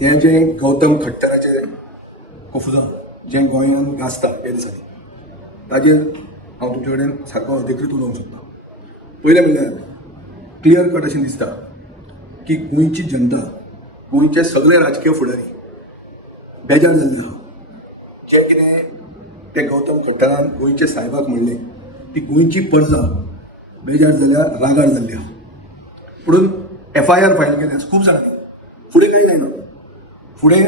हें जें गौतम खट्टराचें अफजा जें गोंयांत गाजता ह्या दिसांनी ताजेर हांव तुमचे कडेन सारको अधिकृत उलोवंक सोदतां. पयलें म्हणल्यार क्लियर कट अशें दिसता की गोंयची जनता, गोंयचे सगळे राजकीय फुडारी बेजार जाल्ले आहा. जें कितें ते गौतम खट्टरान गोंयच्या साहेबाक म्हणलें ती गोंयची प्रजा बेजार जाल्यार रागार जाल्ली आहा. पुणून FIR फायल केल्यास खूब जाणांनी फुडें कांय जायना. फुडें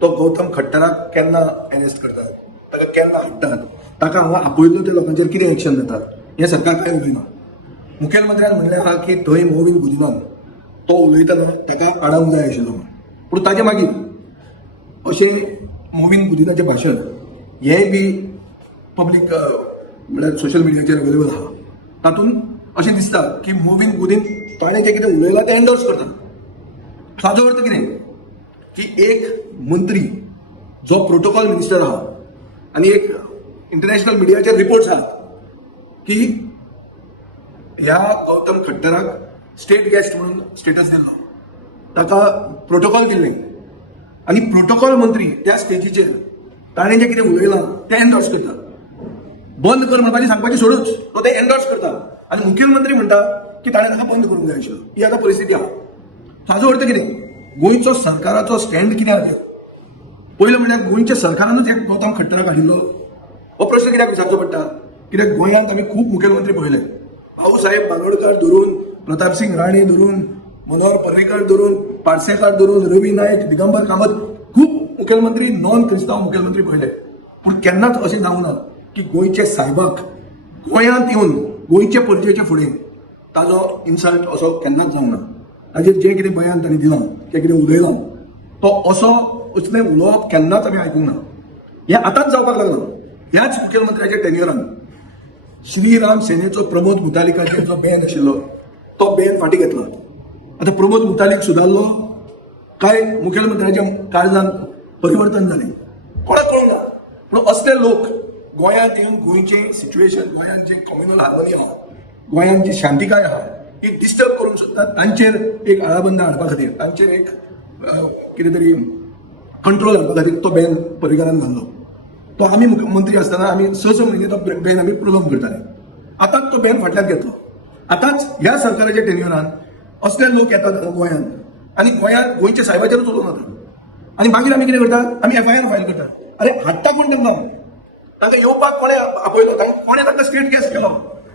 तो गौतम खट्टराक केन्ना अरेस्ट करतात, ताका केन्ना हाडटात, ताका हांगा आपयल्लो त्या लोकांचेर कितें एक्शन जाता हें सरकार कांय उलयना. मुखेलमंत्र्यान म्हणलें आहा की थंय मोविन गुदिमान तो उलयतना ताका आडावंक जाय आशिल्लो म्हणून. पूण ताचे मागीर अशें मोविन गुदिनाचें भाशण हेंय बी पब्लीक म्हळ्यार सोशल मिडियाचेर अवेलेबल आहा. तातूंत अशें दिसता की मोविन गुदीन ताणें जें कितें उलयलां तें एंडोर्स करता. हाचो अर्थ कितें की एक मंत्री जो प्रोटोकॉल मिनिस्टर आहा आनी एक इंटरनॅशनल मिडियाचेर रिपोर्ट्स आहात की ह्या गौतम खट्टराक स्टेट गेस्ट म्हणून स्टेटस दिल्लो, ताका प्रोटोकॉल दिल्लें आनी प्रोटोकॉल मंत्री त्या स्टेजीचेर ताणें जें कितें उलयलां तें एंडोर्स करता. बंद कर म्हणपाचें सांगपाचें सोडूच, तो तें एंडोर्स करता आनी मुखेलमंत्री म्हणटा की ताणें ताका बंद करूंक जाय आशिल्लो. ही आतां परिस्थिती आहा. हाचो अर्थ कितें? गोंयचो सरकाराचो स्टँड कितें आसा? पयलें म्हणल्यार गोंयच्या सरकारानूच एक गौतम खट्टराक हाडिल्लो हो प्रश्न कित्याक विचारचो पडटा? कित्याक गोंयांत आमी खूब मुखेलमंत्री पळयले. भाऊ साहेब बांदोडकार धरून, प्रताप सिंग राणे धरून, मनोहर पर्रीकर धरून, पार्सेकार धरून, रवी नायक, दिगंबर कामत, खूब मुखेलमंत्री नॉन क्रिस्तांव मुखेलमंत्री पळयले. पूण केन्नाच अशें जावं ना की गोंयचे साहेबाक गोंयांत येवन गोंयचे परजेचे फुडें ताजो इन्सल्ट असो केन्नाच जावं ना. ताजेर जें कितें बयान ताणें दिलां, जें कितें उलयलां, तो असलें उलोवप केन्नाच आमी आयकूंक ना. हें आतांच जावपाक लागलां. ह्याच मुखेलमंत्र्याच्या टेन्युरान श्रीराम सेनेचो प्रमोद मुतालिकाचेर जो बॅन आशिल्लो तो बॅन फाटीं घेतला. आतां प्रमोद मुतालीक सुदारलो काय मुखेलमंत्र्याच्या काळजांत परिवर्तन जालें कोणाक कळूंक ना. पूण असले लोक गोंयांत येवन गोंयचें सिच्युएशन, गोंयांत जें कम्युनल हार्मनी आहा, गोंयांत जी शांतिकाय आहा ही डिस्टर्ब करूंक सोदतात. तांचेर एक आळाबंद हाडपा खातीर, तांचेर एक कितें तरी कंट्रोल हाडपा खातीर तो बॅन पर्रीकारान घाल्लो. तो आमी मंत्री आसतना आमी स म्हयने तो बॅन आमी प्रोलॉंग करताले. आतांच तो बॅन फाटल्यान घेतलो. आतांच ह्या सरकाराच्या टेन्युरान असले लोक येतात गोंयांत आनी गोंयांत गोंयच्या साहेबाचेरूच उलोवनात आनी मागीर आमी कितें करतात? आमी FIR फायल करतात. अरे हाडटा कोण तेंकां? तांकां येवपाक कोणें आपयलो? कोणें तांकां स्टेट गेस्ट केलो?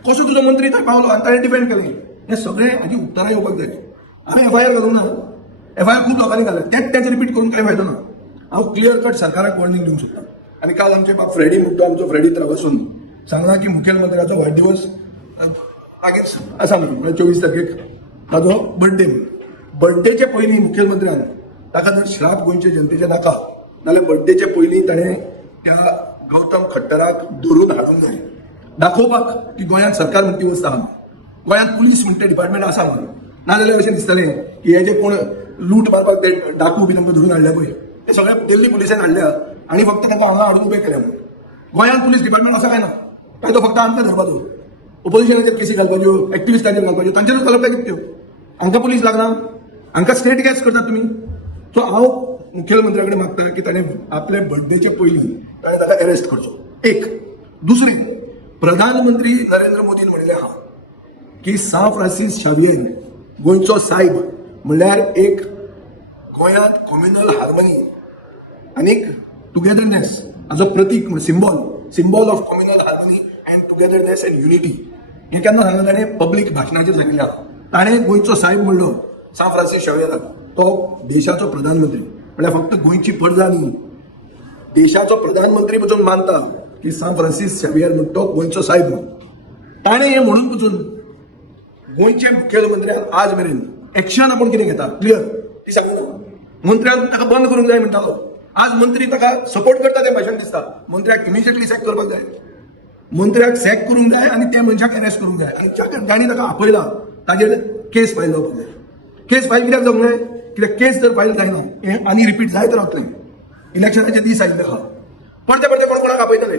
कसो तुजो मंत्री थंय पावलो आनी ताणें डिपेंड केलें? हें सगळें हाजी उत्तरां येवपाक जाय. आमी FIR घालूंक ना. FIR खूब लोकांनी घाल्यात. तेच रिपीट करून कांय फायदो ना. हांव क्लियर कट सरकाराक वॉर्निंग दिवंक सोदतां. आनी काल आमचे बाब फ्रेडी मुद्दो आमचो फ्रेडी त्रावासून सांगला की मुखेलमंत्र्याचो वाडदिवस लागींच आसा म्हणून 24 तारखेक ताजो बर्थडे म्हणून. बर्थडेचे पयलीं मुखेलमंत्र्यान ताका जर श्राप गोंयचे जनतेचे नाका जाल्यार बर्थडेचे पयलीं ताणें त्या गौतम खट्टराक धरून हाडूंक जाय, दाखोवपाक की गोंयांत सरकार म्हणटी वस्त आहा, गोंयांत पुलीस म्हणटा डिपार्टमेंट आसा म्हणून. नाजाल्यार अशें दिसतालें की हे जे कोण लूट मारपाक ते डाकू बी तांकां धरून हाडल्या पळय ते सगळे दिल्ली पुलिसांन हाडल्या आनी फक्त तांकां हांगा हाडून उबे केल्या म्हणून. गोंयांत पुलीस डिपार्टमेंट आसा काय ना? काय तो फक्त आमकां धरपाचो, ओपोजिशनाचेर केसी घालपाच्यो, एक्टिविस्टांचेर घालपाच्यो, तांचेरूच घालप काय कित्यो? हांकां पुलीस लागना? हांकां स्टेट गॅस करतात तुमी? सो हांव मुखेलमंत्र्या कडेन मागता की ताणें आपले बर्थडेचे पयलीं ताणें ताका अरेस्ट करचो. एक. दुसरें, प्रधानमंत्री नरेंद्र मोदीन म्हणलें आहा की सान फ्रांसीस शावियर गोंयचो सायब म्हणल्यार एक गोंयांत कम्युनल हार्मनी आनीक टुगेदरनेस हाजो प्रतीक symbol of communal harmony and togetherness and unity. हें केन्ना सांगलें ताणें पब्लीक भाशणाचेर सांगिल्लें आहा. ताणें गोंयचो सायब म्हणलो सान फ्रांसीस शावियराक. तो देशाचो प्रधानमंत्री म्हळ्यार फक्त गोंयची प्रजा न्ही, देशाचो प्रधानमंत्री पसून मानता की सान फ्रांसीस शावियर म्हणटा तो गोंयचो सायब म्हणून. ताणें हें म्हणून पसून गोंयचे मुखेलमंत्र्यान आज मेरेन एक्शन आपूण कितें घेता क्लियर ती सांगूना. मंत्र्यान ताका बंद करूंक जाय म्हणटालो. आज मंत्री ताका सपोर्ट करता तें भाशण दिसता. मंत्र्याक इमिजिएटली सॅक करपाक जाय, मंत्र्याक सॅक करूंक जाय आनी त्या मनशाक अरेस्ट करूंक जाय आनी जाणी ताका आपयला ताजेर केस फायल जावपाक जाय. केस फायल कित्याक जावंक जाय? कित्याक केस जर फायल जायना हें आनी रिपीट जायत रावतलें. इलेक्शनाचे दीस आयिल्ले आहा, परते कोण कोणाक आपयतले,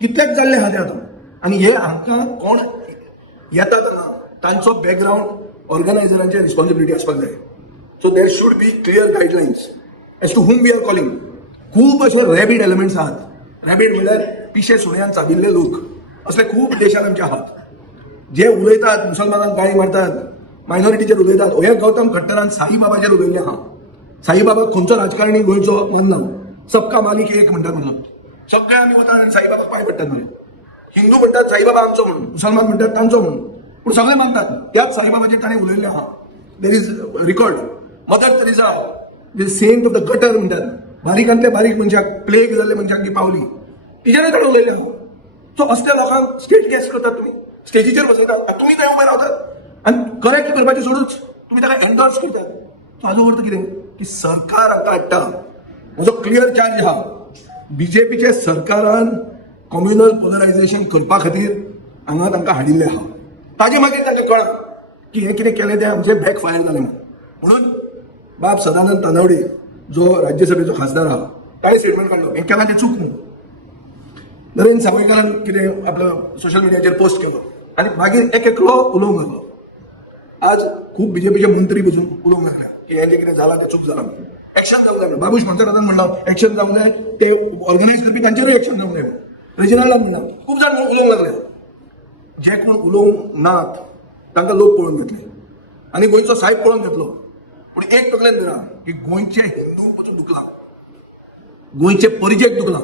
कितलेच जाल्ले आहा ते आतां. आनी हे हांकां कोण येता तेन्ना तांचो बॅकग्रावंड ऑर्गनायझरांचेर रिस्पॉन्सिबिलिटी आसपाक जाय. So there should be clear guidelines as to whom we are calling. खूप असे रॅबिड एलिमेंट्स आहात. रॅबिड म्हणल्यार पिशे सुण्यान चाबिल्ले लोक असले खूप देशात आमचे आहात, जे उलयतात मुसलमानांक गाळी मारतात, मायनॉरिटीचेर उलयतात. हे गौतम खट्टरान साईबाबाचेर उलयले आहा. साईबाबा खंयचो राजकारणी गोंयचो मानना, सबका मालिक एक म्हणटात म्हणून. सगळे आमी वतात आनी साईबाबाक पांय पडटात म्हणून. हिंदू म्हणटात साईबाबा आमचो म्हणून, मुसलमान म्हणटात तांचो म्हणून, पूण सगळे मानतात त्याच साईबाबाचेर ताणें उलयल्ले आहा. There is record. Mother Teresa जे सेंट ऑफ द गटर म्हणटात, बारीकांतले बारीक मनशाक प्लेग जाल्ले मनशाक जी पावली, तिजेरूय ताणें उलयले आहा. सो असल्या लोकांक स्टेट गेस्ट करतात तुमी, स्टेजीचेर बसयतात, तुम्ही थंय उबे रावतात आनी करेक्ट करपाचें सोडूच तुम्ही ताका एंडोर्स करतात. सो हाजो अर्थ कितें की सरकार हांकां हाडटा. म्हजो क्लियर चार्ज आहा, बीजेपीचे सरकारान कम्युनल पोलरायझेशन करपा खातीर हांगा तांकां हाडिल्ले आहा. ताजे मागीर तांकां कळ्ळां की हें कितें केलें तें आमचें बॅक फायर जालें म्हणून. बाब सदानंद तानावडे जो राज्यसभेचो खासदार आहा, ताणें स्टेटमेंट काडलो हें केलां तें चूक न्हू. नरेंद्र सावयकारान कितें आपलो सोशल मिडियाचेर पोस्ट केलो आनी मागीर एक एकलो उलोवंक लागलो. आज खूब बीजेपीचे मंत्री बसून उलोवंक लागले की हें जें कितें जालां तें चूक जालां. एक्शन जावंक जाय. बाबूश मंत्रातान म्हणला एक्शन जावंक जाय, ते ऑर्गनायज करपी तांचेरूय एक्शन जावंक जाय. रेजिनाल्डान म्हणला, खूब जाण उलोवंक लागले. जे कोण उलोवंक नात तांकां लोक पळोवन घेतले आनी गोंयचो साहेब पळोवन घेतलो. पूण एक तकलेन धरा की गोंयचे हिंदू पसून दुखला, गोंयचे परिचय दुखला.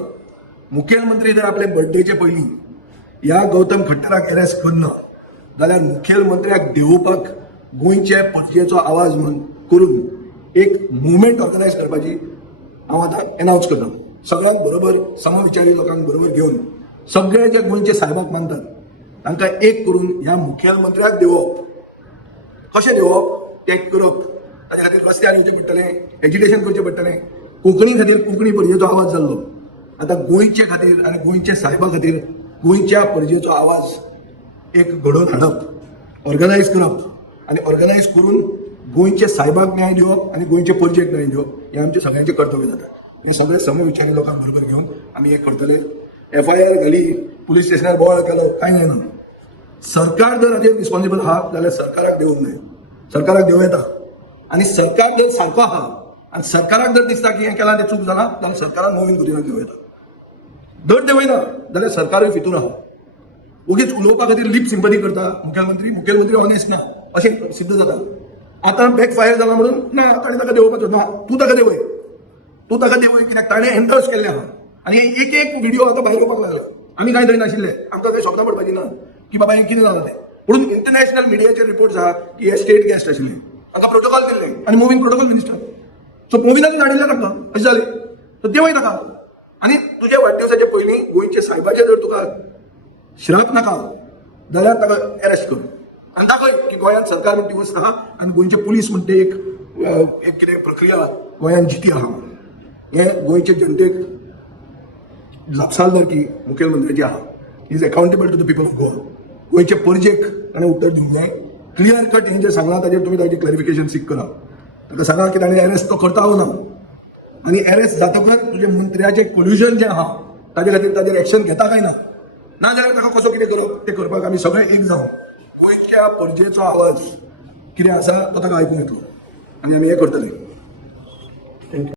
मुखेलमंत्री जर आपले बर्थडेचे पयलीं ह्या गौतम खट्टराक अरेस्ट करना जाल्यार मुखेलमंत्र्याक देंवोवपाक गोंयचे पणजेचो आवाज म्हणून करून एक मुवमेंट ऑर्गनायज करपाची हांव आतां एनावन्स करता. सगळ्यांक बरोबर समविचारी लोकांक बरोबर घेवन सगळे जे गोंयचे साहेबाक मानतात तांकां एक करून ह्या मुखेलमंत्र्याक देंवोवप. कशें देंवोवप तें करप. ताचे खातीर रस्त्यार येवचें पडटलें, एजिटेशन करचें पडटलें. कोंकणी खातीर कोंकणी परजेचो आवाज जाल्लो. आतां गोंयचे खातीर आनी गोंयच्या साहेबा खातीर गोंयच्या परजेचो आवाज एक घडोवन हाडप, ऑर्गनायज करप आनी ऑर्गनायज करून गोंयच्या साहेबाक न्याय दिवप आनी गोंयचे परजेक न्याय दिवप हें आमचें सगळ्यांचें कर्तव्य जाता. हे सगळे समविचारी लोकांक बरोबर घेवन आमी हें करतले. FIR घाली, पुलीस स्टेशनार बोवाळ केलो, कांय जायना. सरकार जर हाजेर रिस्पॉन्सिबल आहा जाल्यार सरकाराक देंवोवंक जाय. सरकाराक देंवूं येता आनी सरकार जर सारको आहा आनी सरकाराक जर दिसता की हें केलां तें चूक जालां जाल्यार सरकारान नवीन गुन्यांक देंवूं येता. दर देंवयना जाल्यार सरकारूय फितून आहा. उगीच उलोवपा खातीर लिप सिंपथी करता मुखेलमंत्री ऑनेस्ट ना अशें सिद्ध जाता. आतां बॅक फायर जाला म्हणून ना ताणें ताका देंवोवपाचो ना, तूं ताका देंवय, तूं ताका देंवय, कित्याक ताणें एंडोर्स केल्लें आहा. आनी एक एक व्हिडिओ आतां भायर येवपाक लागले. आमी कांय थंय नाशिल्ले, आमकां काही शब्दां पडपाची ना की बाबा हें कितें जालां तें. म्हणून इंटरनॅशनल मिडियाचेर रिपोर्ट्स आहा की हे स्टेट गेस्ट आशिल्ले, तांकां प्रोटोकॉल दिल्ले आनी मुवींग प्रोटोकॉल मिनिस्टर. सो मुवीनांनी धाडिल्ले तांकां अशें जालें. सो देंवय ताका. आनी तुज्या वाडदिवसाच्या पयलीं गोंयच्या साहेबाचे जर तुका श्राप नाका जाल्यार ताका अरेस्ट कर आनी दाखय की गोंयांत सरकार म्हणटी वस्त आहा आनी गोंयचे पुलीस म्हणटे एक कितें प्रक्रिया गोंयांत जिती आहा. हें गोंयचे जनतेक जापसालदारकी मुखेलमंत्र्याची आहा. Is accountable to the people of Goa. गोंयचे परजेक ताणें उत्तर दिवंक जाय. क्लियर कट हें जें सांगलां ताजेर तुमी ताजें क्लॅरिफिकेशन सीक करा. ताका सांगा की ताणें अरेस्ट तो करता ना आनी अरेस्ट जातकच तुजे मंत्र्याचें कोल्युजन जें आहा ताजे खातीर ताजेर एक्शन घेता काय ना जाल्यार ताका कसो कितें करप तें करपाक आमी सगळे एक जावन गोंयच्या परजेचो आवाज कितें आसा तो ताका आयकूंक येतलो आनी आमी हें करतले.